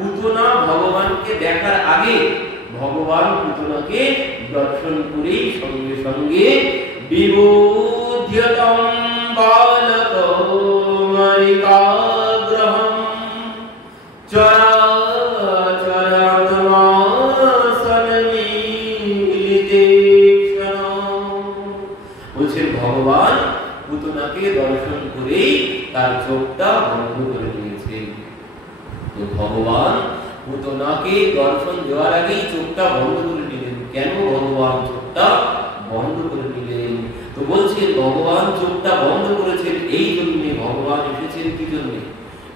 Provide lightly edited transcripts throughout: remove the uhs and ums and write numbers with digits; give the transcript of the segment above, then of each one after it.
পুতনা ভগবানকে দেখার আগে ভগবান পুতনাকে দর্শন করেই সঙ্গে সঙ্গে বিবোধ্যতম বালকৌমারিকাগ্রহম বলছেন ভগবান পুতনাকে দর্শন করেই তার চোখটা বন্ধ করে দিয়েছেন। তো ভগবান পুতনাকে দর্শন দেওয়ার আগেই চোখটা বন্ধ করে নিলেন। কেন ভগবান চোখটা বন্ধ করে নিলেন? তো বলছেন ভগবান চোখটা বন্ধ করেছেন এই জন্য, ভগবান এসেছেন কি জন্য?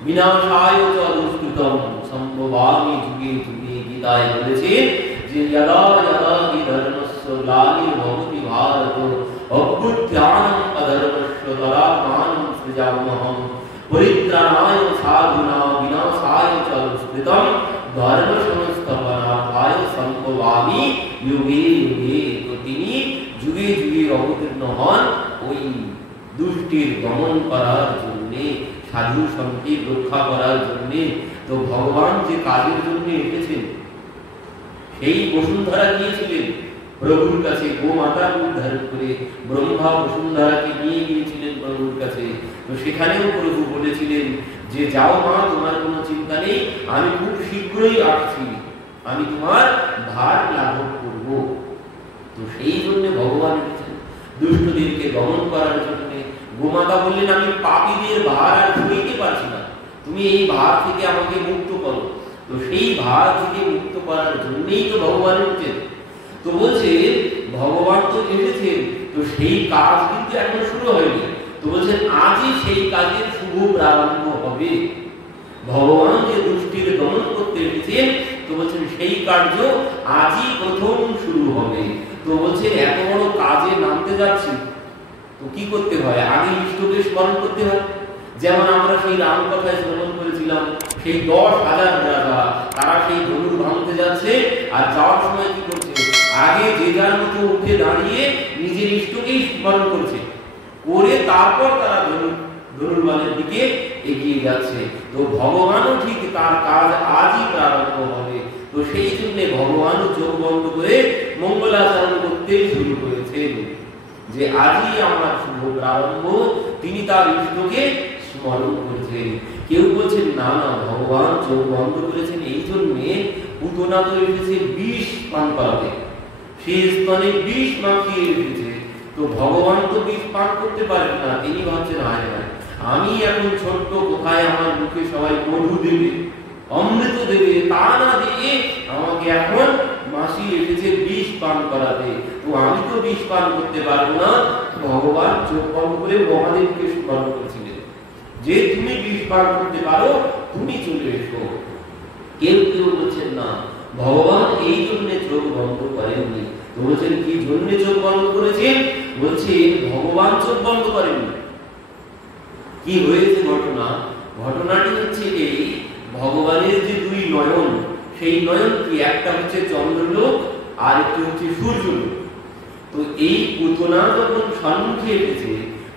বিনাশায় চ দুষ্কৃতম সম্ভবামি যুগে যুগে। গীতায় বলেছেন যে যদা যদা হি ধর্মস্য গ্লানির্ভবতি ভারত অভ্যুত্থানম অধর্মস্য তদাত্মানম সৃজাম্যহম পরিত্রাণায় সাধুনাং বিনাশায় চ দুষ্কৃতম ধর্ম সংস্থাপনায় সম্ভবামি যুগে যুগে। তো তিনি যুগে যুগে অবতীর্ণ হন ওই দুষ্টির দমন করার জন্য, সাধু সঙ্গীত রক্ষা করার জন্য। তো ভগবান যে কাজের জন্য এসেছেন, সেই বসুন্ধরা গিয়েছিলেন প্রভুর কাছে, গোমাতা রূপ ধারণ করে ব্রহ্মা বসুন্ধরাকে নিয়ে গিয়েছিলেন প্রভুর কাছে। তো সেখানেও প্রভু বলেছিলেন যে যাও মা, তোমার কোনো চিন্তা নেই, আমি খুব শীঘ্রই আসছি, আমি তোমার ভার লাঘব করব। তো সেই জন্য ভগবান এসেছেন দুষ্টদেরকে দমন করার জন্য। গোমাতা বললেন আমি পাপীদের ভার আর সইতে পারছি না, তুমি এই ভার থেকে আমাকে মুক্ত করো। তো সেই ভার থেকে মুক্ত করার জন্যই তো ভগবান এসেছেন। তো বলছে ভগবান তো এসেছেন, তো সেই কাজ কিন্তু এখন শুরু হয়নি। তো বলছেন আজই সেই কাজের শুভ প্রারম্ভ হবে। ভগবান যে দুষ্টির দমন করতে এসেছেন, তো বলছেন সেই কার্য আজই প্রথম শুরু হবে। তো বলছে এত বড় কাজে নামতে যাচ্ছি, তো কি করতে হয়? আগে ইষ্টকে স্মরণ করতে হয়। যেমন আমরা সেই রাম কথায় শ্রবণ করেছিলাম, সেই 10,000 রাজা তারা সেই ধনুর ভাঙতে যাচ্ছে, আর যাওয়ার সময় কি করছে? আগে যে যার মতো উঠে দাঁড়িয়ে নিজের ইষ্টকেই স্মরণ করছে, করে তারপর তারা ধনুর্বাণের দিকে এগিয়ে যাচ্ছে। তো ভগবানও ঠিক তার কাজ আজই প্রারম্ভ হবে। তো সেই জন্য ভগবানও চোখ বন্ধ করে মঙ্গলাচরণ করতে শুরু করেছেন যে আজই আমার শুভ প্রারম্ভ। তিনি তার ইষ্টকে স্মরণ করেছেন। কেউ বলছেন না না, ভগবান চোখ বন্ধ করেছেন এই জন্যে পুতনা তো এসেছে বিষ পান করাতে, সে স্তনে বিষ মাখিয়ে এসেছে। তো ভগবান তো বিষ পান করতে পারেন না। তিনি ভাবছেন আয় ভাই, আমি এখন ছোট্ট, কোথায় আমার মুখে সবাই মধু দেবে, অমৃত দেবে, তা না দিয়ে আমাকে এখন মাসি এসেছে বিষ পান করাতে। তো আমি তো বিষ পান করতে পারবো না। ভগবান চোখ বন্ধ করে মহাদেবকে স্মরণ করেছিলেন যে তুমি বিষ পান করতে পারো, তুমি চলে এসো। কেউ কেউ বলছেন না, ভগবান এই জন্য চোখ বন্ধ করেননি। তো বলছেন কি জন্য চোখ বন্ধ করেছেন? বলছেন ভগবান চোখ বন্ধ করেননি। কি হয়েছে ঘটনা? ঘটনাটি হচ্ছে এই, ভগবানের যে দুই নয়ন, সেই নয়ন কি একটা হচ্ছে চন্দ্রলোক আর একটি হচ্ছে সূর্যলোক। তো এই পুতনা যখন সম্মুখে এসেছে,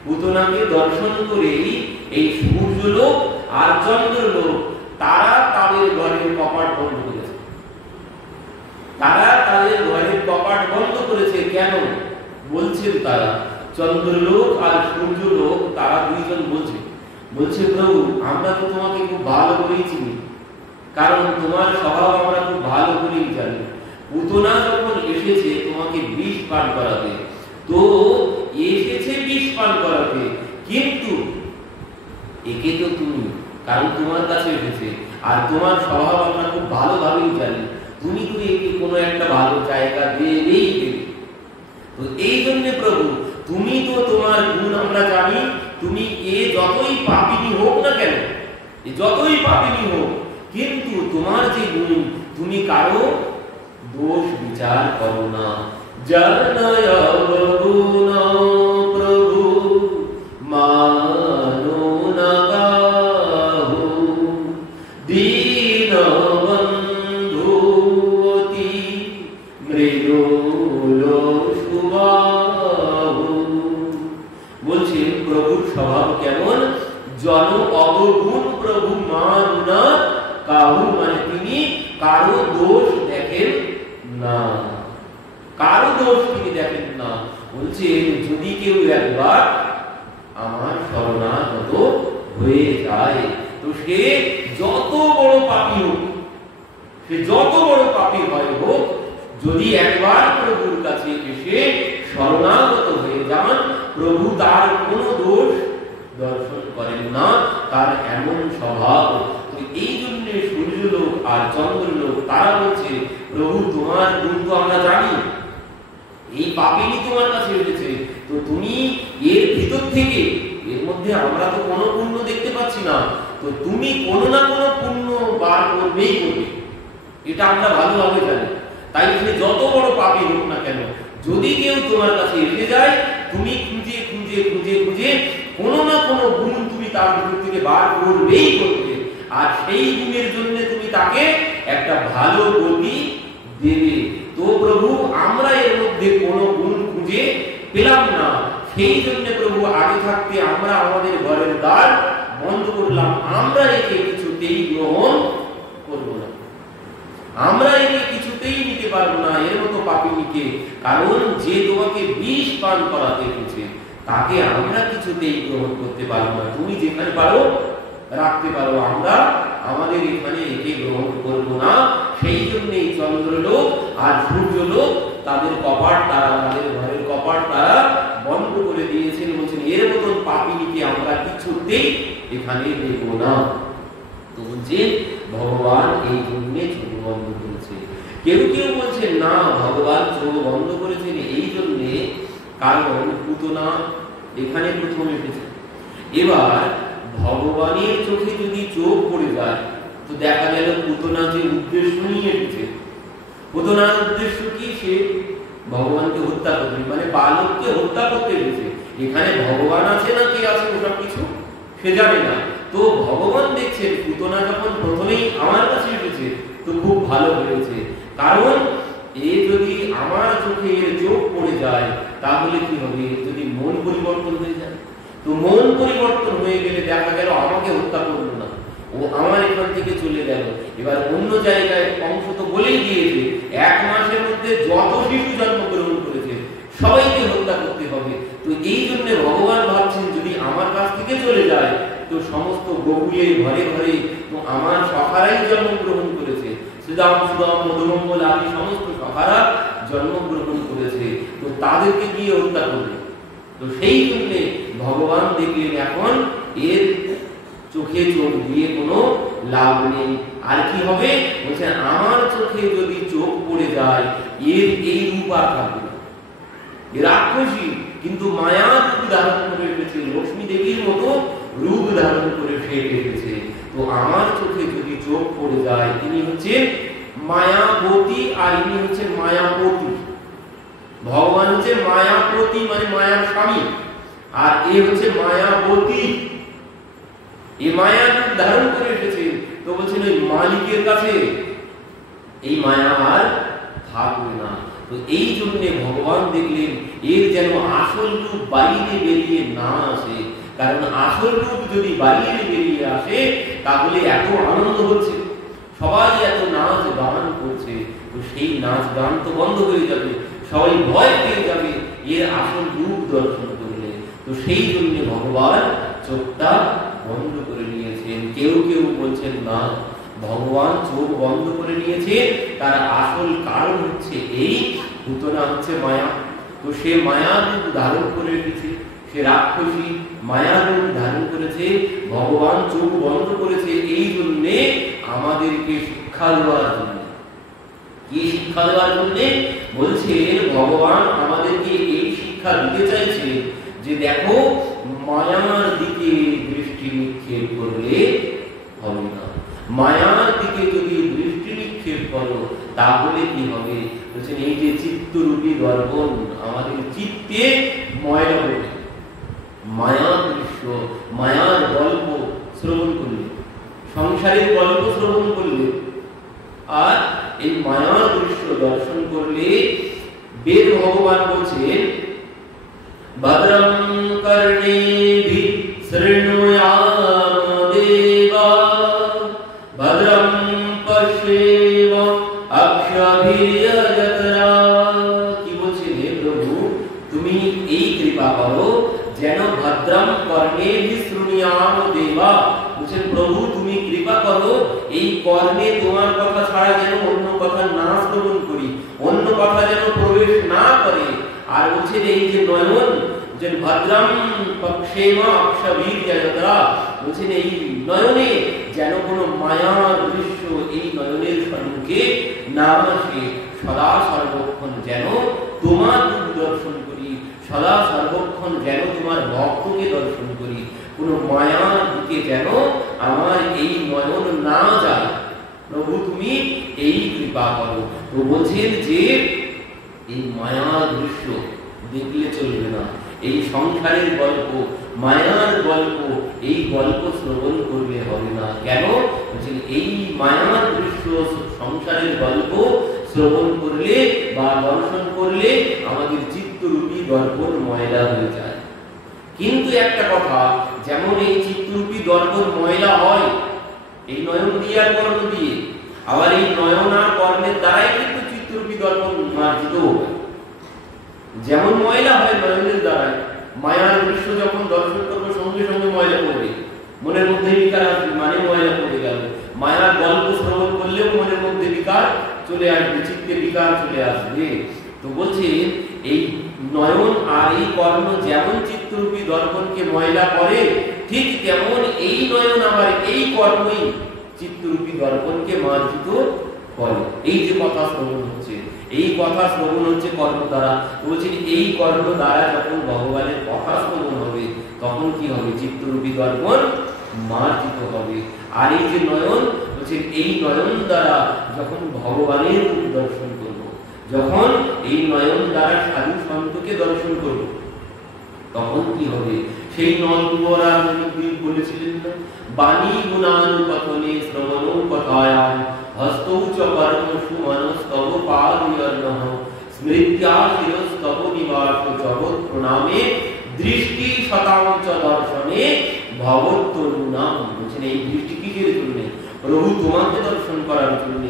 পুতনাকে দর্শন করেই এই সূর্যলোক আর চন্দ্রলোক তারা তাদের ঘরের কপাট বন্ধ করেছে। তারা তাদের ঘরের কপাট বন্ধ করেছে কেন? বলছেন তারা চন্দ্রলোক আর সূর্যলোক, তারা দুইজন বলছে প্রভু আমরা তো তোমাকে খুব ভালো করেই চিনি, কারণ তোমার স্বভাব আমরা খুব ভালো করেই জানি। পুতনা যখন এসেছে তোমাকে বিষ পান করাতে, তো এসেছে বিষ পান করাতে, কিন্তু একে তো তুমি, কারণ তোমার কাছে এসেছে, আর তোমার স্বভাব আমরা খুব ভালোভাবেই জানি, তুমি তো একে কোনো একটা ভালো জায়গা দিয়ে নেই দেবে। তো এই জন্য প্রভু তুমি তো, তোমার গুণ আমরা জানি, তুমি যতই পাপিনী হোক না কেন, যতই পাপিনী হোক, কিন্তু তোমার যে গুণ, তুমি কারো দোষ বিচার করো না। জনয় গুণ প্রভু মানো না কাহু, দীন বন্ধু অতি মৃদুল সুবাহু। বলছে প্রভুর স্বভাব কেমন? জন অবগুণ প্রভু মানো না কাহু, মানে কি তিনি কারো দোষ দেখেন না, কারো দোষ তিনি দেখেন না। বলছেন যদি কেউ একবার আমার শরণাগত হয়ে যায়, তো সে যত বড় পাপী হোক, সে যত বড় পাপী হয় হোক, যদি একবার প্রভুর কাছে এসে শরণাগত হয়ে যান, প্রভু তার কোনো দোষ দর্শন করেন না, তার এমন স্বভাব। তো এই জন্য সূর্যলোক আর চন্দ্রলোক তারা বলছে প্রভু তোমার গুণ তো আমরা জানি, এই পাপিনী তোমার কাছে এসেছে, তো তুমি এর ভিতর থেকে, এর মধ্যে আমরা তো কোনো পুণ্য দেখতে পাচ্ছি না, তো তুমি কোনো না কোনো পুণ্য বার করবেই করবে, এটা আমরা ভালোভাবে জানি। তাই সে যত বড় পাপী হোক না কেন, যদি কেউ তোমার কাছে এসে যায়, তুমি খুঁজে খুঁজে খুঁজে খুঁজে কোনো না কোনো গুণ তুমি তার ভিতর থেকে বার করবেই করবে, আর সেই গুণের জন্য তুমি তাকে একটা ভালো গতি দেবে। তো প্রভু আমরা এর মধ্যে কোনো গুণ খুঁজে পেলাম না, সেই জন্য প্রভু আগে থাকতে আমরা আমাদের ঘরের দ্বার বন্ধ করলাম, আমরা একে কিছুতেই গ্রহণ করব না, আমরা একে কিছুতেই নিতে পারবো না এর মতো পাপিনীকে, কারণ যে তোমাকে বিষ পান করাতে এসেছে তাকে আমরা কিছুতেই গ্রহণ করতে পারবো না। তুমি যেখানে পারো রাখতে পারো, আমরা আমাদের এখানে একে গ্রহণ করবো না। সেই জন্যই চন্দ্রলোক আর সূর্যলোক তাদের কপাট তারা, তাদের ঘরের কপাট তারা বন্ধ করে দিয়েছেন। বলছেন এর মতন পাপিনীকে আমরা কিছুতেই এখানে দেব না। তো বলছে ভগবান এই জন্য চোখ বন্ধ করেছে। কেউ কেউ বলছেন না, ভগবান চোখ বন্ধ করেছেন এই জন্যে কারণ পুতনা এখানে প্রথম এসেছে। এবার ভগবানের চোখে যদি চোখ পড়ে যায়, তো দেখা গেল পুতনা যে উদ্দেশ্য নিয়ে এসেছে, পুতনার উদ্দেশ্য কি? সে ভগবানকে হত্যা করবে, মানে বালককে হত্যা করতে এসেছে। এখানে ভগবান আছে না কে আছে ওসব কিছু সে জানে না। তো ভগবান দেখছেন পুতনা যখন প্রথমেই আমার কাছে এসেছে, তো খুব ভালো হয়েছে, কারণ এ যদি আমার চোখে এর চোখ পড়ে যায় তাহলে কি হবে? যদি মন পরিবর্তন হয়ে যায়, তো মন পরিবর্তন হয়ে গেলে দেখা গেল আমাকে হত্যা করলো না, ও আমার এখান থেকে চলে গেল, এবার অন্য জায়গায় অংশ তো বলেই দিয়েছে 1 মাসের মধ্যে যত শিশু জন্মগ্রহণ করেছে সবাইকে হত্যা করতে হবে। তো এই জন্য ভগবান ভাবছেন যদি আমার কাছ থেকে চলে যায়, তো সমস্ত গোকুলে ঘরে ঘরে তো আমার সখারাই জন্মগ্রহণ করেছে, শ্রীরাম সুদাম মধুমঙ্গল আদি সমস্ত সখারা জন্মগ্রহণ করেছে, তো তাদেরকে গিয়ে হত্যা করবে। তো সেই জন্য ভগবান দেখলেন এখন এর চোখে চোখ দিয়ে কোনো লাভ নেই, আর কি হবে? বলছেন আমার চোখে যদি চোখ পড়ে যায় এর এই রূপ আর থাকবে না, রাক্ষসী কিন্তু মায়া রূপ ধারণ করে এসেছে, লক্ষ্মী দেবীর মতো রূপ ধারণ করে সে এসেছে। তো আমার চোখে যদি চোখ পড়ে যায়, তিনি হচ্ছেন মায়াবতী আর ইনি হচ্ছেন মায়াপতি। ভগবান হচ্ছে মায়াপতি মানে মায়ার স্বামী, আর এ হচ্ছে মায়াবতী, এই মায়া রূপ ধারণ করে এসেছে। তো বলছেন ওই মালিকের কাছে এই মায়া আর থাকবে না। তো এই জন্য ভগবান দেখলেন এর যেন আসল রূপ বাইরে বেরিয়ে না আসে, কারণ আসল রূপ যদি বাইরে বেরিয়ে আসে তাহলে এত আনন্দ হচ্ছে, সবাই এত নাচ গান করছে, তো সেই নাচ গান তো বন্ধ হয়ে যাবে, সবাই ভয় পেয়ে যাবে এর আসল রূপ দর্শন করলে। তো সেই জন্য ভগবান চোখটা বন্ধ করে নিয়েছেন। কেউ কেউ বলছেন না, ভগবান চোখ বন্ধ করে নিয়েছে তার আসল কারণ হচ্ছে এই পুতনা হচ্ছে মায়া। তো সে মায়া রূপ ধারণ করে রেখেছে, সে রাক্ষসী মায়া রূপ ধারণ করেছে, ভগবান চোখ বন্ধ করেছে এই জন্যে আমাদেরকে শিক্ষা দেওয়ার জন্য। কি শিক্ষা দেওয়ার জন্য? বলছে ভগবান আমাদেরকে এই শিক্ষা দিতে চাইছে যে দেখো মায়ার দিকে দৃষ্টি নিক্ষেপ করলে হবে না, মায়ার দিকে যদি দৃষ্টি নিক্ষেপ করো তাহলে কি হবে? বলছেন এই যে চিত্তরূপী দর্পণ আমাদের চিত্তে ময়লা হবে, মায়ার দৃশ্য মায়ার গল্প শ্রবণ করলে, সংসারের গল্প শ্রবণ করলে আর এই মায়ার দৃশ্য দর্শন করলে বেদ ভগবান বলছেন ভদ্রং কর্ণেভিঃ শৃণুয়াম দেবা ভদ্রং পশ্যেম অক্ষভির্যতরা। কি বলছে হে প্রভু, তুমি এই কৃপা করো যেন ভদ্রম কর্ণে বিশৃণুয়াম দেবা। বলছেন প্রভু তুমি কৃপা করো এই কর্ণে তোমার কথা ছাড়া যেন অন্য কথা না শ্রবণ করি, অন্য কথা যেন প্রবেশ না করে। আর বলছেন এই যে নয়ন, যে ভদ্রম পক্ষেম অক্ষভির্যতরা, বলছেন এই নয়নে যেন কোনো মায়ার দৃশ্য এই নয়নের সম্মুখে না আসে। সদা সর্বক্ষণ যেন তোমার রূপ দর্শন করি, সদা সর্বক্ষণ যেন তোমার ভক্তকে দর্শন করি, কোনো মায়ার দিকে যেন আমার এই নয়ন না যায়। প্রভু তুমি এই কৃপা করো। তো বলছেন যে এই মায়ার দৃশ্য দেখলে চলবে না, এই সংসারের গল্প, মায়ার গল্প, এই গল্প শ্রবণ করলে হবে না। কেন? এই মায়ার দৃশ্য, সংসারের গল্প শ্রবণ করলে বা দর্শন করলে আমাদের চিত্তরূপী দর্পণ ময়লা হয়ে যায়। কিন্তু একটা কথা, যেমন এই চিত্তরূপী দর্পণ ময়লা হয় এই নয়ন দিয়ে আর কর্ণ দিয়ে, আবার এই নয়ন আর কর্ণের দ্বারাই কিন্তু চিত্তরূপী দর্পণ মার্জিত হয়। যেমন ময়লা হয় নয়নের দ্বারাই, মায়ার দৃশ্য যখন দর্শন করবো সঙ্গে সঙ্গে ময়লা পড়বে, মনের মধ্যে বিকার আসবে, মানে ময়লা পড়ে গেল। মায়ার গল্প শ্রবণ করলেও মনের মধ্যে বিকার চলে আসবে, চিত্তে বিকার চলে আসবে। তো বলছে এই নয়ন আর এই কর্ণ যেমন চিত্তরূপী দর্পণকে ময়লা করে, ঠিক তেমন এই নয়ন আবার এই কর্ণই চিত্তরূপী দর্পণকে মার্জিত করে। এই যে কথা শ্রবণ হচ্ছে, এই কথা শ্রবণ হচ্ছে কর্ণ দ্বারা। বলছেন এই কর্ণ দ্বারা যখন ভগবানের কথা শ্রবণ হবে তখন কি হবে? চিত্তরূপী দর্পণ মার্জিত হবে। আর এই যে নয়ন, বলছেন এই নয়ন দ্বারা যখন ভগবানের রূপ দর্শন করব, যখন এই নয়ন দ্বারা সাধু সন্তকে দর্শন করব, তখন কি হবে? সেই নন্দরা বলেছিলেন না, বাণী গুণানুপথনে শ্রবণো কথায়াম হস্তৌ চ কর্ম সুমনস্তব পাদয়র্ণঃ স্মৃত্যা শিরস্তব নিবাস জগৎ প্রণামে দৃষ্টি শতাংশ দর্শনে ভগবত্তনুনাম। বলছেন এই দৃষ্টি কিসের জন্য? প্রভু তোমাকে দর্শন করার জন্য,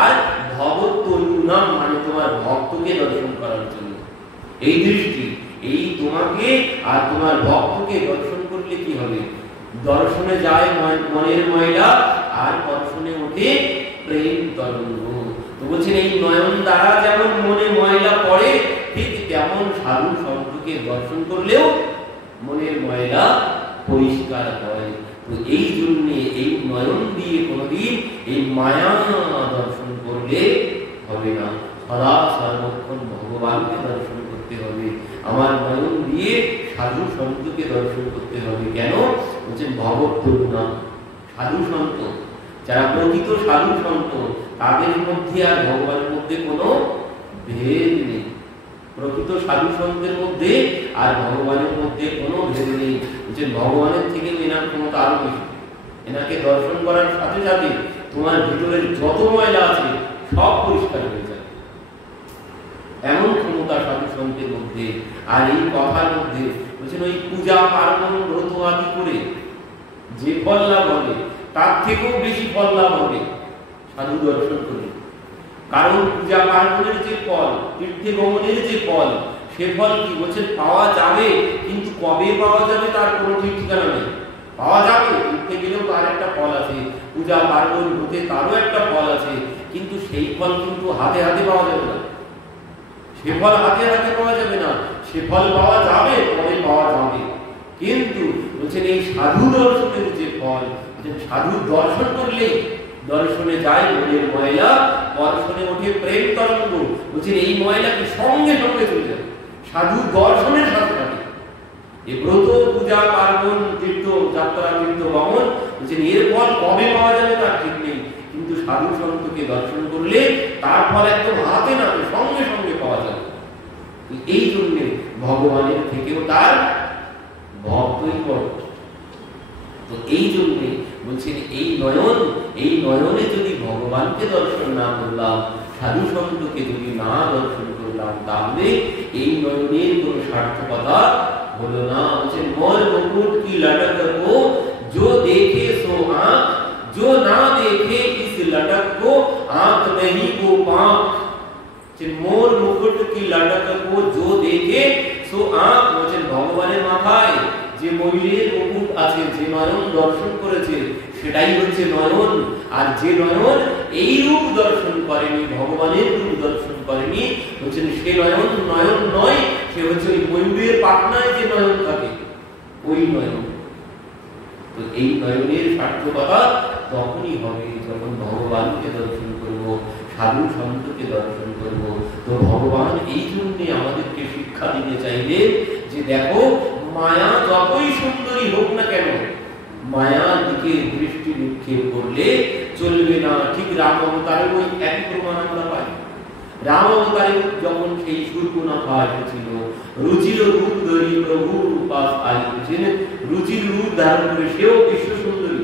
আর ভগবত্তনুনাম মানে তোমার ভক্তকে দর্শন করার জন্য। এই দৃষ্টি, এই তোমাকে আর তোমার ভক্তকে দর্শন করলে কি হবে? দর্শনে যায় মনের ময়লা, আর দর্শনে ওঠে প্রেম তরঙ্গ। তো বলছেন এই নয়ন দ্বারা যেমন মনে ময়লা পড়ে, ঠিক তেমন সাধু সন্তকে দর্শন করলেও মনের ময়লা পরিষ্কার হয়। তো এই জন্য এই নয়ন দিয়ে কোনদিন এই মায়া দর্শন করলে হবে না, সদা সর্বক্ষণ ভগবানকে দর্শন করতে হবে। আমার নয়ন দিয়ে সাধু সন্তকে দর্শন করতে হবে। কেন? বলছেন ভগবত্তনুনাম। সাধু সন্ত যারা প্রকৃত সাধু সন্ত, তাদের মধ্যে আর ভগবানের মধ্যে কোনো ভেদ নেই। প্রকৃত সাধু সন্তের মধ্যে আর ভগবানের মধ্যে কোনো ভেদ নেই। বলছেন ভগবানের থেকে এনার ক্ষমতা আরো বেশি। এনাকে দর্শন করার সাথে সাথে তোমার ভিতরের যত ময়লা আছে সব পরিষ্কার হয়ে যায়, এমন ক্ষমতা সাধু সন্তের মধ্যে। আর এই কথার মধ্যে বলছেন ওই পূজা পার্বণ ব্রত আদি করে যে ফল লাভ হবে তার থেকেও বেশি ফল লাভ হবে সাধু দর্শন করে। কারণ পূজা পার্বণের যে ফল, তীর্থে গমনের যে ফল, সে ফল কি বলছেন পাওয়া যাবে, কিন্তু কবে পাওয়া যাবে তার কোনো ঠিক ঠিকানা নেই। পাওয়া যাবে, তীর্থে গেলেও তার একটা ফল আছে, পূজা পার্বণ হতে তারও একটা ফল আছে, কিন্তু সেই ফল কিন্তু হাতে হাতে পাওয়া যাবে না। সে ফল হাতে হাতে পাওয়া যাবে না, সে ফল পাওয়া যাবে, পরে পাওয়া যাবে। কিন্তু বলছেন এই সাধু দর্শনের যে ফল, সাধু দর্শন করলেই দর্শনে যায় মনের ময়লা, দর্শনে ওঠে প্রেম তরঙ্গ। বলছেন এই ময়লাকে সঙ্গে সঙ্গে চলে যাবে সাধু দর্শনের সাথে সাথে। এই ব্রত পূজা পার্বণ তীর্থ যাত্রা তীর্থ গমন, বলছেন এর ফল কবে পাওয়া যাবে তার ঠিক নেই, কিন্তু সাধু সন্তকে দর্শন করলে তার ফল একদম হাতে নাতে সঙ্গে সঙ্গে পাওয়া যাবে। এই জন্য ভগবানের থেকেও তার ভক্তই বড়। তো এই জন্য বলছেন এই নয়ন, এই নয়নে যদি ভগবানকে দর্শন না করলাম, সাধু সন্তকে যদি না দর্শন করলাম, তাহলে এই নয়নের কোন সার্থকতা হলো না। বলছেন মোর মুকুট কি লটক কো जो देखे सो आँख, जो ना देखे इस लटक को आंख नहीं वो पांख, যে মোর মুকুট কি লটক को जो देखे सो आंख, বলেছেন ভগবানের মাথায় যে ময়ূরের মুকুট আছে, যে নয়ন দর্শন করেছে সেটাই হচ্ছে নয়ন। আর যে নয়ন এই রূপ দর্শন করেনি, ভগবানের রূপ দর্শন করেনি, বলছেন সে নয়ন নয়ন নয়, সে হচ্ছে ওই ময়ূরের পাখনায় যে নয়ন থাকে ওই নয়ন। তো এই নয়নের সার্থকতা তখনই হবে যখন ভগবানকে দর্শন করব, সাধু সন্তকে দর্শন করব। তো ভগবান এই জন্য আমাদেরকে শিক্ষা দিতে চাইলে যে দেখো মায়া যতই সুন্দরী হোক না কেন, মায়ার দিকে দৃষ্টি নিক্ষেপ করলে চলবে না। ঠিক রাম অবতারে ওই একই প্রমাণ আমরা পাই। রাম অবতারে যখন সেই শূর্পণখা এসেছিল, রুচির রূপ ধরি প্রভু পাশ আইছেন, রুচির রূপ ধারণ করে সেও বিশ্ব সুন্দরী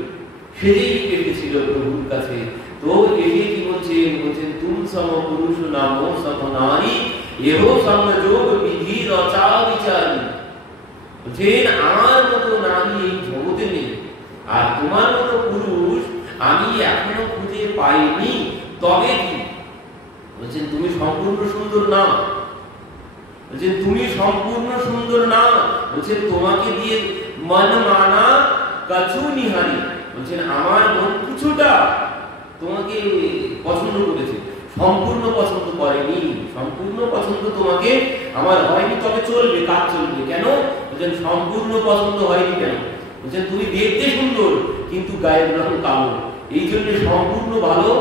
সেজেই এসেছিল প্রভুর কাছে। তো এসে কি বলছেন, বলছেন তুম সম পুরুষ নাম সম নারী এহ সংযোগ বিধি রচা বিচারী, বলছেন আমার মতো নারী এই জগতে নেই, আর তোমার মতো পুরুষ আমি এখনো খুঁজে পাইনি। তবে কি বলছেন, তুমি সম্পূর্ণ সুন্দর না, বলছেন তুমি সম্পূর্ণ সুন্দর না, বলছেন তোমাকে দিয়ে মন মানা কছু নিহারি, বলছেন আমার মন কিছুটা তোমাকে পছন্দ করেছে, সম্পূর্ণ পছন্দ করেনি। সম্পূর্ণ পছন্দ তোমাকে আমার হয়নি, তবে চলবে, কাজ চলবে। কেন বলছেন সম্পূর্ণ পছন্দ হয়নি কেন, বলছেন তুমি দেখতে সুন্দর কিন্তু গায়ের রং কালো, এই জন্য সম্পূর্ণ ভালো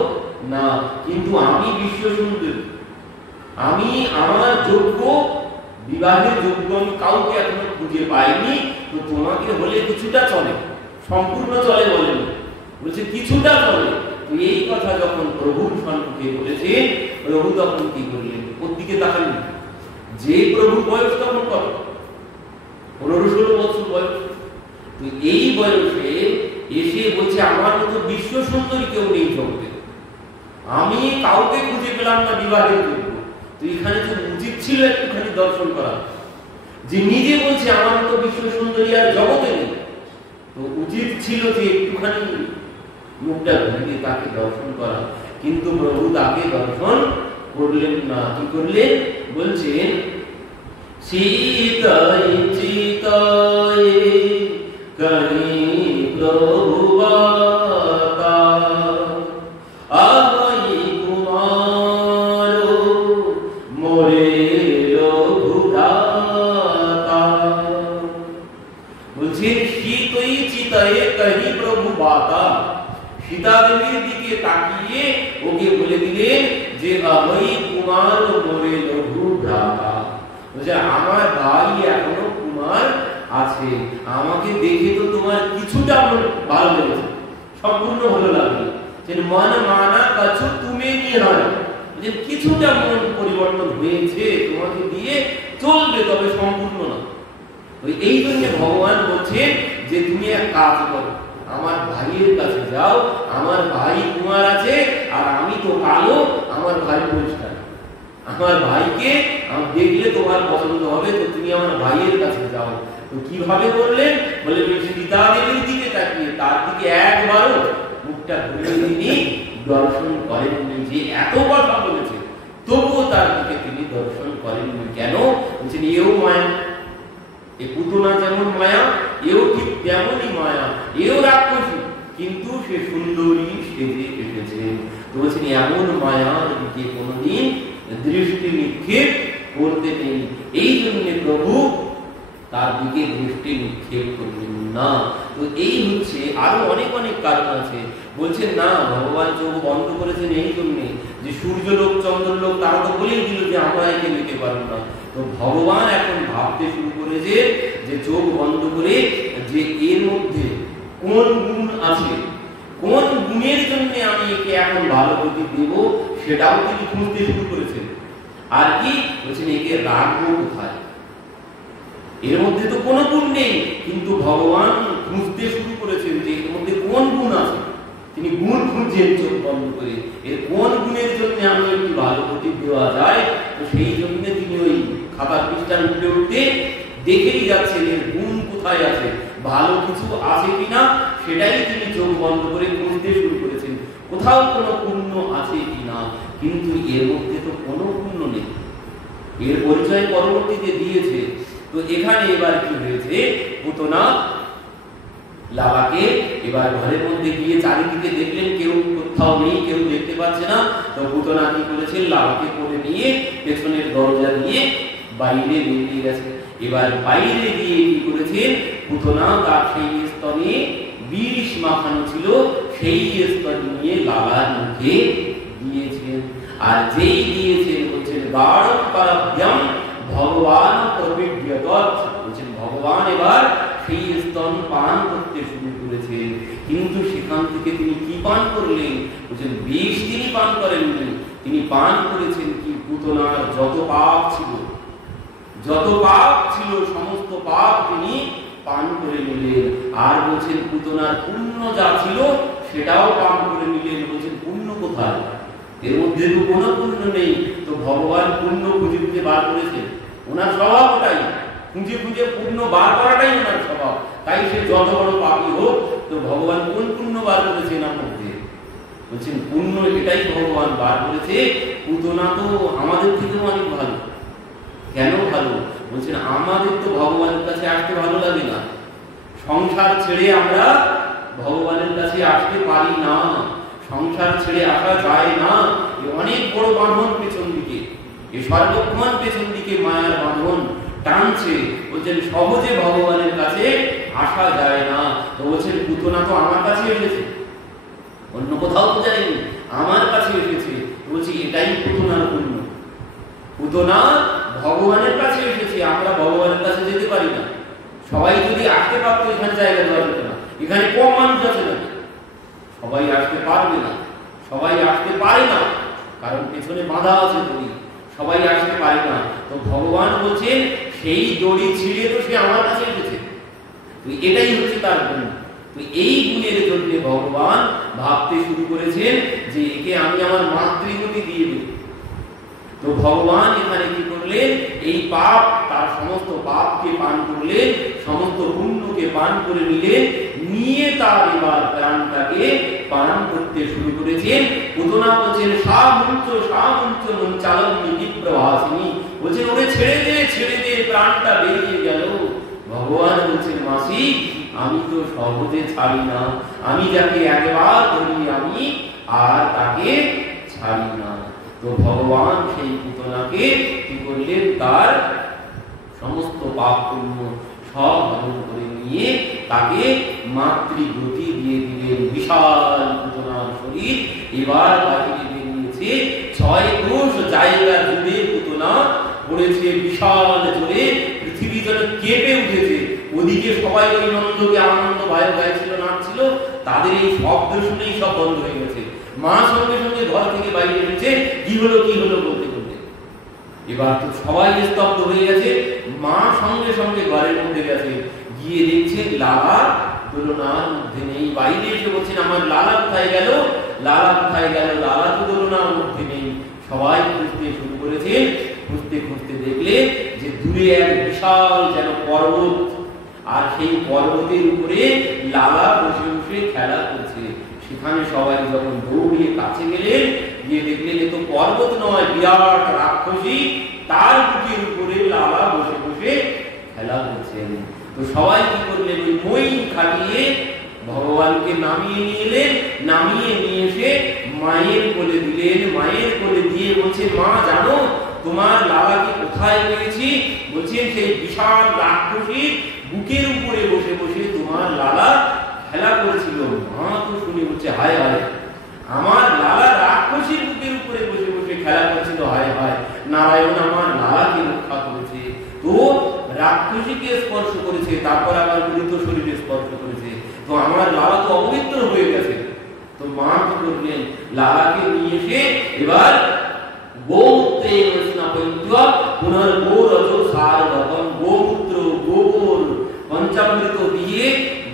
না। কিন্তু আমি বিশ্ব সুন্দর, আমি আমার যোগ্য বিবাহের যোগ্য আমি কাউকে এখনো খুঁজে পাইনি। তো তোমাকে হলে কিছুটা চলে, সম্পূর্ণ চলে বলেনি, বলছে কিছুটা চলে। তো এই কথা যখন প্রভুর সম্মুখে বলেছে, প্রভু তখন কি করলেন, ওর দিকে তাকালেন। যে প্রভুর বয়স তখন কত, 15-16 বছর বয়স। তো এই বয়সে এসে বলছে আমার মতো বিশ্ব সুন্দরী কেউ নেই জগতে, আমি কাউকে খুঁজে পেলাম না বিবাহের যোগ্য। তো এখানে তো উচিত ছিল একটুখানি দর্শন করা, যে নিজে বলছে আমার মতো বিশ্ব সুন্দরী আর জগতে নেই, তো উচিত ছিল যে একটুখানি মুখটা ঘুরিয়ে তাকে দর্শন করা। কিন্তু প্রভু তাকে দর্শন করলেন না। কি করলেন, বলছেন সীতায় চিতায় কহি প্রভু বাতা, আহি কুমার মোরে রঘুরাতা, বলছেন সীতই চিতায় কহি প্রভু বাতা, সীতা দেবীর দিকে তাকিয়ে ওকে বলে দিলেন যে আমি কুমার মোরে লঘু ভ্রাতা, বলছে আমার ভাই এখনো কুমার আছে, আমাকে দেখে তো তোমার কিছুটা ভালো লেগেছে, সম্পূর্ণ ভালো লাগলো, যে মন মানা কছু তুমি নিহার, যে কিছুটা মন পরিবর্তন হয়েছে তোমাকে দিয়ে চলবে, তবে সম্পূর্ণ না। এই জন্য ভগবান বলছেন যে তুমি এক কাজ করো, আমার ভাইয়ের কাছে যাও, আমার ভাই কুমার আছে আর আমি তো কালো, আমার ভাই পরিষ্কার, আমার ভাইকে দেখলে তোমার পছন্দ হবে, তো তুমি আমার ভাইয়ের কাছে যাও। তো কিভাবে বললেন, বলে সীতা দেবীর দিকে তাকিয়ে তার দিকে একবারও মুখটা ঘুরে তিনি দর্শন করেননি। যে এত কথা বলেছে তবুও তার দিকে তিনি দর্শন করেননি। কেন বলছেন, এও মায়া, এ পুতনা যেমন মায়া, এও ঠিক তেমনই মায়া, এও রাক্ষসী, কিন্তু সে সুন্দরী সেজে এসেছে। তো বলছেন এমন মায়ার দিকে কোনোদিন দৃষ্টি নিক্ষেপ করতে নেই। এই জন্য প্রভু তার দিকে দৃষ্টি নিক্ষেপ করলেন না। তো এই হচ্ছে, আরো অনেক অনেক কারণ আছে। বলছেন না, ভগবান চোখ বন্ধ করেছেন এই জন্যে যে সূর্যলোক চন্দ্রলোক তারা তো বলেই দিল যে আমরা একে নিতে পারবো না। তো ভগবান এখন ভাবতে শুরু করেছে যে চোখ বন্ধ করে যে এর মধ্যে কোন গুণ আছে, কোন গুণের জন্য আমি একে এখন ভালো গতি দেব, সেটাও তিনি খুঁজতে শুরু করেছেন। আর কি বলছেন, একে রাখবো কোথায়, এর মধ্যে তো কোনো গুণ নেই, কিন্তু ভগবান খুঁজতে শুরু করেছেন যে এর মধ্যে কোন গুণ আছে। তিনি গুণ খুঁজছেন চোখ বন্ধ করে, এর কোন গুণের জন্য আমি একটু ভালো গতি দেওয়া যায়। তো সেই জন্য তিনি ওই খাতার পৃষ্ঠা উঠে উঠতে দেখেই যাচ্ছেন এর গুণ কোথায় আছে, ভালো কিছু আছে কিনা, সেটাই তিনি চোখ বন্ধ করে খুঁজতে শুরু করেছেন। কোথাও কোনো পুণ্য আছে কিনা, কিন্তু এর মধ্যে তো কোনো পুণ্য নেই। এর পরিচয় পরবর্তীতে দিয়েছে। তো এখানে এবার কি হয়েছে, পুতনা লালাকে এবার ঘরের মধ্যে গিয়ে চারিদিকে দেখলেন কেউ কোথাও নেই, কেউ দেখতে পাচ্ছে না। তো পুতনা কি করেছেন, লালাকে কোলে নিয়ে পেছনের দরজা দিয়ে বাইরে বেরিয়ে গেছে। এবার বাইরে গিয়ে কি করেছেন, পুতনা তার সেই স্তনে বিষ মাখানো ছিল, সেই স্তন নিয়ে লালার মুখে দিয়েছেন। আর যেই দিয়েছেন বলছেন গাঢ় পরাভ্যাম ভগবান প্রবিভ্যত, বলছেন ভগবান এবার সেই স্তন পান করতে শুরু করেছেন। কিন্তু সেখান থেকে তিনি কি পান করলেন, বলছেন বিষ তিনি পান করেননি, তিনি পান করেছেন কি পুতনার যত পাপ ছিল, যত পাপ ছিল সমস্ত পাপ তিনি পান করে নিলেন। আর বলছেন পুতনার পুণ্য যা ছিল সেটাও পান করে নিলেন। বলছেন পুণ্য কোথায়, এর মধ্যে তো কোনো পুণ্য নেই। তো ভগবান পুণ্য খুঁজে খুঁজে বার করেছেন, ওনার স্বভাব ওটাই, খুঁজে খুঁজে পুণ্য বার করাটাই ওনার স্বভাব। তাই সে যত বড় পাপী হোক, তো ভগবান কোন পুণ্য বার করেছে না মধ্যে, বলছেন পুণ্য এটাই ভগবান বার করেছে। পুতনা তো আমাদের থেকেও অনেক ভালো। কেন ভালো, বলছেন আমাদের তো ভগবানের কাছে আসতে ভালো লাগে না, সংসার ছেড়ে আমরা ভগবানের কাছে আসতে পারি না, সংসার ছেড়ে আসা যায় না। অনেক বড় বাঁধন পেছন দিকে, এ সর্বক্ষণ পেছন দিকে মায়ার বাঁধন টানছে। বলছেন সহজে ভগবানের কাছে আসা যায় না। তো বলছেন পুতনা তো আমার কাছে এসেছে, অন্য কোথাও তো যায়নি, আমার কাছে এসেছে। বলছি এটাই পুতনার পুণ্য। পুতনা ভগবানের কাছে এসেছে, আমরা ভগবানের কাছে যেতে পারি না। সবাই যদি আসতে পারতো এখানে জায়গা দেওয়া যেত না। এখানে কম মানুষ আছে না, সবাই আসতে পারবে না, সবাই আসতে পারে না, কারণ পেছনে বাধা আছে দড়ি, সবাই আসতে পারে না। তো ভগবান বলছেন সেই দড়ি ছিঁড়ে তো সে আমার কাছে এসেছে। তো এটাই হচ্ছে তার গুণ। তো এই গুণের জন্য ভগবান ভাবতে শুরু করেছেন যে একে আমি আমার মাতৃগতি দিয়ে দেব। তো ভগবান এখানে কি করলেন, এই পাপ, তার সমস্ত পাপকে পান করলেন, সমস্ত পুণ্যকে পান করে নিলেন, নিয়ে তার এবার প্রাণটাকে পান করতে শুরু করেছেন। পুতনা বলছেন সামুঞ্চ মঞ্চালন নিবিপ্রভাসিনী, বলছেন ওরে ছেড়ে দে প্রাণটা বেরিয়ে গেল। ভগবান বলছেন মাসি আমি তো সহজে ছাড়ি না, আমি যাকে একবার ধরি আমি আর তাকে ছাড়ি না। তো ভগবান সেই পুতনাকে কি করলেন, তার সমস্ত পাপ পুণ্য সব হরণ করে নিয়ে তাকে মাতৃগতি দিয়ে দিলেন। বিশাল পুতনার শরীর এবার বাহিরে বেরিয়েছে, 6 কোষ জায়গা জুড়ে পুতনা পড়েছে বিশাল জোরে, পৃথিবী যেন কেঁপে উঠেছে। ওদিকে সবাই ওই নন্দকে আনন্দ ভয়ে গাইছিল, নাচছিল, তাদের এই শব্দ শুনেই সব বন্ধ হয়ে গেছে। মা সঙ্গে সঙ্গে ঘর থেকে বাইরে এসেছে, কি হলো বলতে বলতে। এবার তো সবাই স্তব্ধ হয়ে গেছে। মা সঙ্গে সঙ্গে ঘরের মধ্যে গেছে, গিয়ে দেখছে লালা দোলনার মধ্যে নেই। বাইরে এসে বলছেন আমার লালা কোথায় গেল, লালা তো দোলনার মধ্যে নেই। সবাই খুঁজতে শুরু করেছে, খুঁজতে দেখলে যে দূরে এক বিশাল যেন পর্বত, আর সেই পর্বতের উপরে লালা বসে বসে খেলা করছে। সেখানে সবাই যখন দৌড়িয়ে কাছে গেলেন, গিয়ে দেখলেন এ তো পর্বত নয়, বিরাট রাক্ষসী, তার বুকের উপরে লালা বসে বসে খেলা করছেন। তো সবাই কি করলেন, ওই মই খাটিয়ে ভগবানকে নামিয়ে নিয়ে এলেন, নামিয়ে নিয়ে এসে মায়ের কোলে দিলেন। মায়ের কোলে দিয়ে বলছে মা জানো তোমার লালাকে কোথায় পেয়েছি, বলছেন সেই বিশাল রাক্ষসী বুকের উপরে বসে বসে তোমার লালা খেলা করেছিল। মা তো শুনে বলছে হায় হায়, আমার লালা রাক্ষসীর বুকের উপরে বসে বসে খেলা করছিল, হায় হায়, নারায়ণ আমার লালাকে রক্ষা করেছে। তো রাক্ষসীকে স্পর্শ করেছে, তারপর আবার মৃত শরীরে স্পর্শ করেছে, তো আমার লালা তো অপবিত্র হয়ে গেছে। তো মা কি করলেন, লালাকে নিয়ে এসে এবার গোমূত্রে পুনর্গোরজ সারভবম, গোমূত্র গোবর পঞ্চামৃত দিয়ে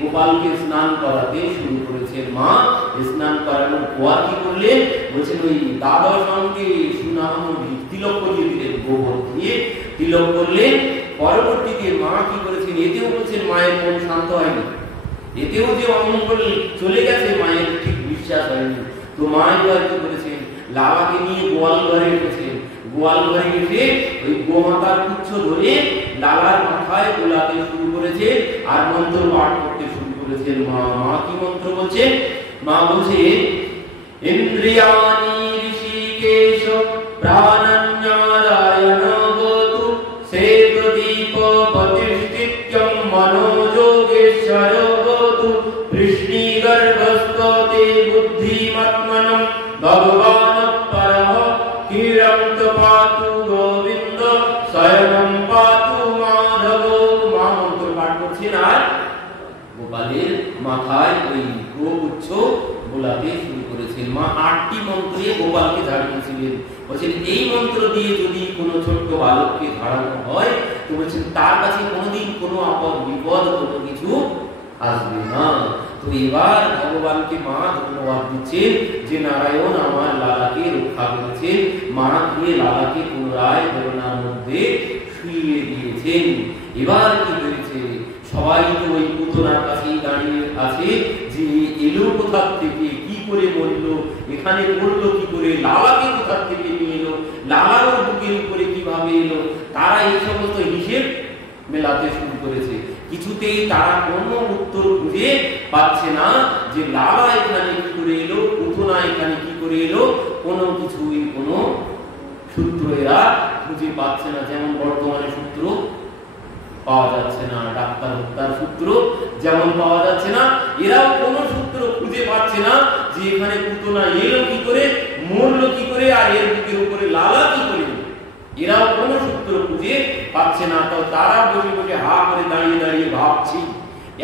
গোপালকে স্নান করাতে শুরু করেছে। মা স্নান করানোর পর কি করলেন, বলছেন ওই দ্বাদশ অঙ্গে সুনাম তিলক করিয়ে দিলেন, গোবর দিয়ে তিলক করলেন। পরবর্তীতে মা কি করেছেন, এতেও বলছেন মায়ের মন শান্ত হয়নি, এতেও যে অমঙ্গল চলে গেছে মায়ের ঠিক বিশ্বাস হয়নি। তো মা এবার কি করেছেন, লালাকে নিয়ে গোয়াল ঘরে এসেছেন। গোয়াল ঘরে এসে ওই গোমাতার পুচ্ছ ধরে লালার মাথায় গোলাতে শুরু করেছে আর মন্ত্র পাঠ করতে শুরু করেছেন। মা কি মন্ত্র বলছে? মা বলছে, ইন্দ্রিয়াণি ঋষিকেশ প্রাণান্যারায়ণবতু সেতদীপ প্রতিষ্ঠিত্যং মনোযোগেশ্বরবতু কৃষ্ণীগর্ভস্ততে বুদ্ধিমাত্মনম ভগবান পরঃ কিরন্ত পাতু গোবিন্দ স্বয়ং পাতু মাধব। মা মন্ত্র পাঠ করছেন আর গোপালের মাথায় ওই গোপুচ্ছ বোলাতে শুরু করেছেন। মা 8টি মন্ত্রে গোপালকে ঝাড়িয়েছিলেন। বলছেন এই মন্ত্র দিয়ে যদি কোনো ছোট্ট বালককে ঝাড়ানো হয় তো বলছেন তার কাছে কোনোদিন কোনো আপদ বিপদ কোনো কিছু আসবে না। তো এবার ভগবানকে মা ধন্যবাদ দিচ্ছেন যে নারায়ণ আমার লালাকে রক্ষা করেছেন। মা গিয়ে লালাকে পুনরায় বেরোনার মধ্যে শুইয়ে দিয়েছেন। এবার কি হয়েছে, সবাই তো ওই পুতনার কাছেই দাঁড়িয়ে আছে যে এলো কোথা থেকে, কি করে মরলো, এখানে পড়লো কি করে, লালাকে কোথা থেকে নিয়ে এলো, লালার বুকের উপরে কিভাবে এলো। তারা এই সমস্ত হিসেব মেলাতে শুরু করেছে। কিছুতেই তারা কোনো উত্তর খুঁজে পাচ্ছে না যে লালা এখানে কি করে এলো, পুতনা এখানে কি করে এলো। কোনো কিছুই কোনো সূত্র এরা খুঁজে পাচ্ছে না। যেমন বর্তমানে সূত্র পাওয়া যাচ্ছে না, ডাক্তার হত্যার সূত্র যেমন পাওয়া যাচ্ছে না, এরাও কোনো সূত্র খুঁজে পাচ্ছে না যে এখানে পুতনা এলো কি করে, মরলো কি করে, আর এর বুকের উপরে লালা কি করে। এরাও কোনো সূত্র খুঁজে পাচ্ছে না। তো তারা বসে বসে হা করে দাঁড়িয়ে দাঁড়িয়ে ভাবছি।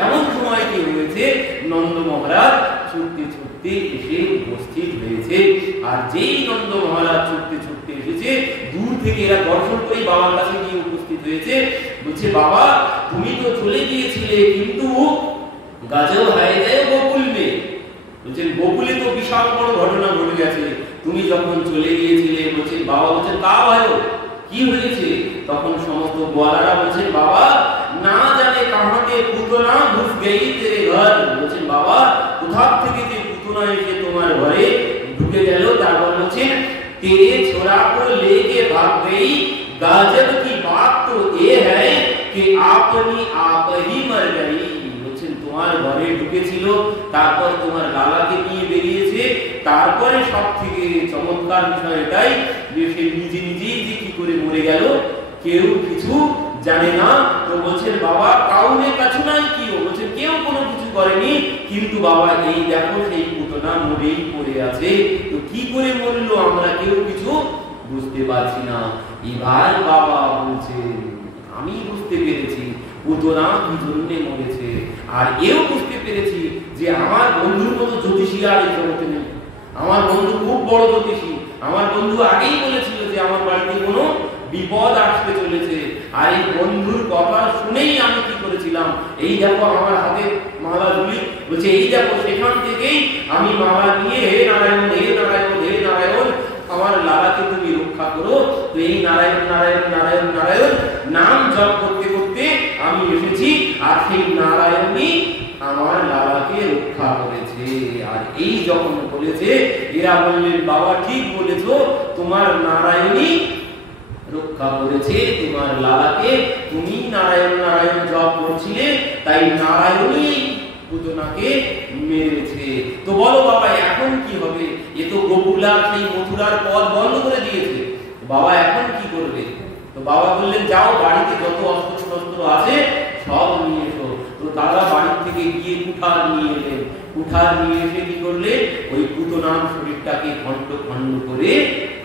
এমন সময় কি হয়েছে, নন্দ মহারাজ ছুটতে ছুটতে এসে উপস্থিত হয়েছে। আর যেই নন্দ মহারাজ ছুটতে ছুটতে এসেছে, দূর থেকে এরা দর্শন করে বাবার কাছে গিয়ে উপস্থিত হয়েছে। বলছে, বাবা তুমি তো চলে গিয়েছিলে, কিন্তু গাছেও হায় যায় বকুল নেই। বলছেন, বকুলে তো বিশাল বড় ঘটনা ঘটে গেছে, তুমি যখন চলে গিয়েছিলে। বলছেন, বাবা বলছেন, তা ভাই কি হয়েছে? তখন সমস্ত গোয়ালারা বলছেন, বাবা না জানে কাহাতে পুতনা ঘুষ গেই তেরে ঘর। বলছেন, বাবা কোথা থেকে যে পুতনা এসে তোমার ঘরে ঢুকে গেল। তারপর বলছেন, तेरे छोरा को लेके भाग गई, गाजर की बात तो ये है कि आपनी आप ही मर गई। বলছেন, তোমার ঘরে ঢুকেছিল, তারপর তোমার লালাকে নিয়ে বেরিয়েছে। তারপরে সবথেকে চমৎকার বিষয় এটাই যে সে নিজে নিজেই যে কি করে মরে গেল কেউ কিছু জানে না। তো বলছেন, বাবা কাউনে কাছু নাই কি, বলছেন কেউ কোনো কিছু করেনি, কিন্তু বাবা এই দেখো সেই পুতনা মরেই পড়ে আছে। তো কি করে মরলো আমরা কেউ কিছু বুঝতে পারছি না। এবার বাবা বলছে, আমি বুঝতে পেরেছি পুতনা কি জন্য মরেছে, আর এও বুঝতে পেরেছি যে আমার বন্ধুর মতো জ্যোতিষী আর এই জগতে নেই। আমার বন্ধু খুব বড় জ্যোতিষী। আমার বন্ধু আগেই বলেছিল যে আমার বাড়িতে কোনো বিপদ আসতে চলেছে। আর এই বন্ধুর কথা শুনেই আমি কি করেছিলাম, এই দেখো আমার হাতে মালা ঝুলি। বলছে, এই দেখো সেখান থেকেই আমি মালা নিয়ে হে নারায়ণ হে নারায়ণ হে নারায়ণ আমার লালাকে তুমি রক্ষা করো। তো এই নারায়ণ নারায়ণ নারায়ণ নারায়ণ নাম জপ করতে করতে আমি এসেছি, আর সেই নারায়ণই আমার লালাকে রক্ষা করেছে। আর এই যখন বলেছে, এরা বললেন, বাবা ঠিক বলেছো, তোমার নারায়ণই রক্ষা করেছে তোমার লালাকে। তুমি নারায়ণ নারায়ণ জপ করছিলে, তাই নারায়ণই পুতনাকে মেরেছে। তো বলো বাবা এখন কি হবে? এ তো গোকুলা সেই মথুরার পথ বন্ধ করে দিয়েছে, বাবা এখন কি করবে? তো বাবা বললেন, যাও বাড়িতে যত অস্ত্র শস্ত্র আছে সব নিয়ে এসো। তো তারা বাড়ি থেকে গিয়ে কুঠার নিয়ে এলেন। কুঠার নিয়ে এসে কি করলে, ওই পুতনার শরীরটাকে খণ্ড খণ্ড করে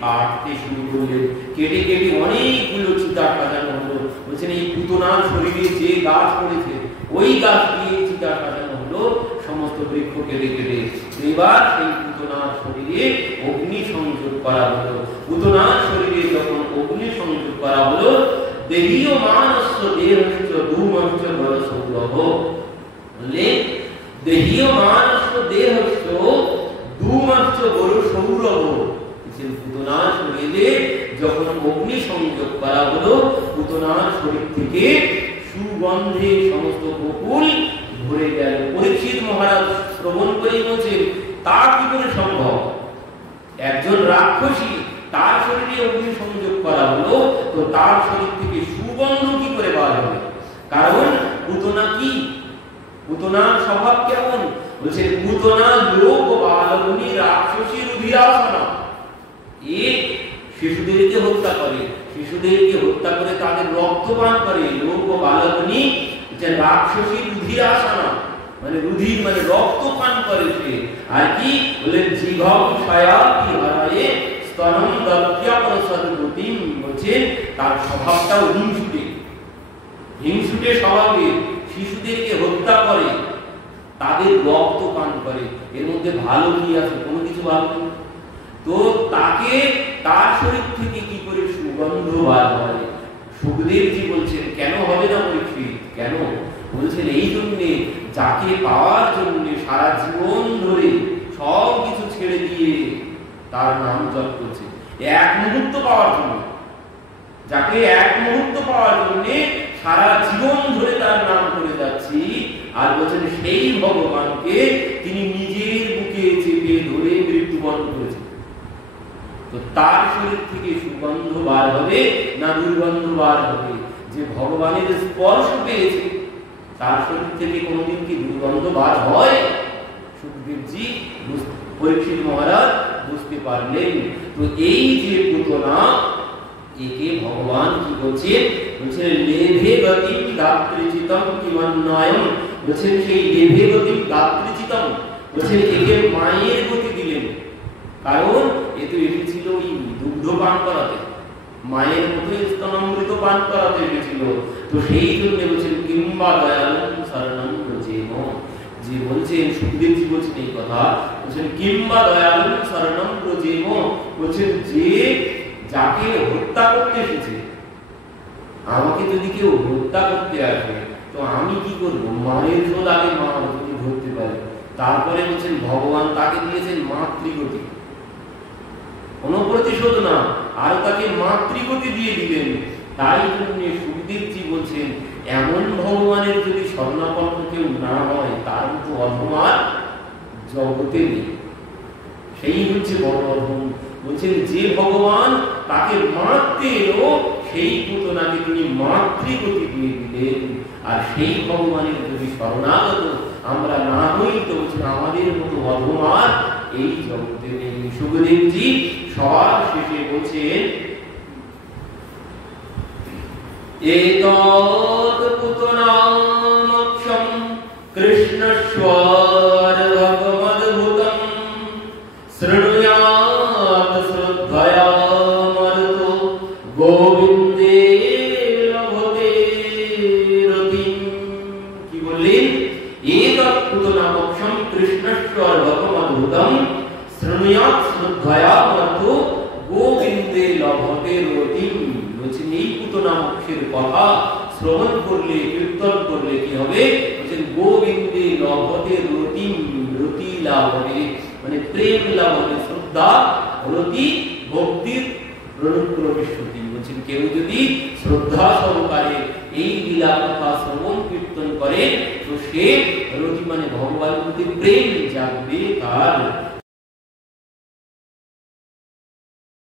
কাটতে শুরু করলেন। কেটে কেটে অনেকগুলো চিতা সাজানো হলো। বলছেন, এই পুতনার শরীরে যে গাছ পড়েছে ওই গাছ দিয়ে চিতা সাজানো হলো, সমস্ত বৃক্ষ কেটে কেটে। এবার সেই পুতনার শরীরে অগ্নি সংযোগ করা হলো। পুতনার শরীরে যখন অগ্নি সংযোগ করা হলো, দেহীয় মানস্য দেহস্য ধূমস্য বড় সৌরভ। বললে, দেহীয় মানস্য দেহস্য ধূমস্য বড় সৌরভ। পুতনার শরীরে যখন অগ্নি সংযোগ করা হলো, পুতনার শরীর থেকে সুগন্ধে সমস্ত বকুল ভরে গেল। পরীক্ষিত মহারাজ শ্রবণ করেই বলছেন, তা কি করে সম্ভব? রাক্ষসী, তার শরীরে অগ্নি সংযোগ করা হলো, তো তার শরীর থেকে সুগন্ধ কি করে বার হবে? কারণ পুতনা কি, পুতনার স্বভাব কেমন? বলছে পুতনা লোক বালগুনি রাক্ষসী রুধিরাসনা। এ শিশুদেরকে হত্যা করে, শিশুদেরকে হত্যা করে তাদের রক্ত পান করে। লোক বালগুনি যে রাক্ষসী রুধিরাসনা, মানে রুধির মানে রক্ত পান করে সে। আর কি বলে জীবম ছায়াতি হারায়ে স্তনম দত্ত্যা প্রসাদগতিম, বলছে তার স্বভাবটাও হিংসুটে, হিংসুটে স্বভাবের। শিশুদেরকে হত্যা করে, তাদের রক্ত পান করে। এর মধ্যে ভালো কি আছে? কোনো কিছু ভালো নেই। তো তাকে তার শরীর থেকে কি করে সুগন্ধ বার হয়? সুখদেবজি বলছেন কেন হবে না পরীক্ষিত? কেন বলছেন? এই জন্যে যাকে পাওয়ার জন্য সারা জীবন ধরে সব কিছু ছেড়ে দিয়ে তার নাম জপ করছে, এক মুহূর্ত পাওয়ার জন্য, যাকে এক মুহূর্ত পাওয়ার জন্য সারা জীবন ধরে তার নাম করে যাচ্ছি, আর বলছেন সেই ভগবানকে তিনি নিজের বুকে চেপে ধরে মৃত্যুবরণ করেছেন। তো তার শরীর থেকে সুগন্ধ বার হবে না দুর্গন্ধ বার হবে? যে ভগবানের স্পর্শ পেয়েছে তার শরীর থেকে কোনদিন কি দুর্গন্ধ বার হয়? সুখদেবজি পরীক্ষিত মহারাজ বুঝতে পারলেন। তো এই যে পুতনা, একে ভগবান কি বলছেন? বলছেন লেভে গতিম দাত্রীচিতম কিমান্নয়ম, বলছেন সেই লেভে গতিম দাত্রীচিতম, বলছেন একে মায়ের গতি দিলেন। কারণ এ তো এসেছিল ওই দুগ্ধ পান করাতে, মায়ের মতো স্তনামৃত পান করাতে এসেছিল। তো সেই জন্য বলছেন কিংবা দয়ালুম শরণম ব্রজেম, যে বলছেন সুখদেবজি বলছেন এই কথা, বলছেন কিংবা দয়ালুম শরণম ব্রজেম, বলছেন যে যাকে হত্যা করতে এসেছে, আমাকে যদি কেউ হত্যা করতে আসে তো আমি কি করব? মায়ের শোধ আগে মা যদি ধরতে পারে। তারপরে বলছেন ভগবান তাকে দিয়েছেন মাতৃগতি, কোনো প্রতিশোধ না, আর তাকে মাতৃগতি দিয়ে দিলেন। তাই জন্য সুখদেবজি বলছেন এমন ভগবানের যদি স্বর্ণাপন্ন কেউ না হয় তার মতো অধমার জগতে নেই। সেই হচ্ছে বড় অধম। বলছেন যে ভগবান তাকে মারতে এলো সেই পুতনাকে তিনি মাতৃগতি দিয়ে দিলেন। আর সেই ভগবানের যদি শরণাগত আমরা না হই তো বলছেন আমাদের মতো অধমার এই জগতে নেই। সুখদেবজি সবার শেষে বলছেন এতদ পুতনামক্ষম কৃষ্ণস্বর ভগবদ্ভূতম শৃণুয়াৎ শ্রদ্ধয়া মরতো গোবিন্দে লভতে রতিম। কি বললেন? এতদ পুতনামক্ষম কৃষ্ণস্বর ভগবদ্ভূতম শৃণুয়াৎ শ্রদ্ধয়া মরতো গোবিন্দে লভতে রতিম। বলছেন এই পুতনা মোক্ষের কথা শ্রবণ করলে, কীর্তন করলে কি হবে? বলছেন গোবিন্দে লভতে রতিম, রতি লাভ হবে, মানে প্রেম লাভ হবে, শ্রদ্ধা, রতি ভক্তির প্রবিষ্টি। বলছেন কেউ যদি শ্রদ্ধা সহকারে এই লীলা কথা শ্রবণ কীর্তন করে তো সে রতি মানে ভগবানের প্রতি প্রেম জাগবে তার।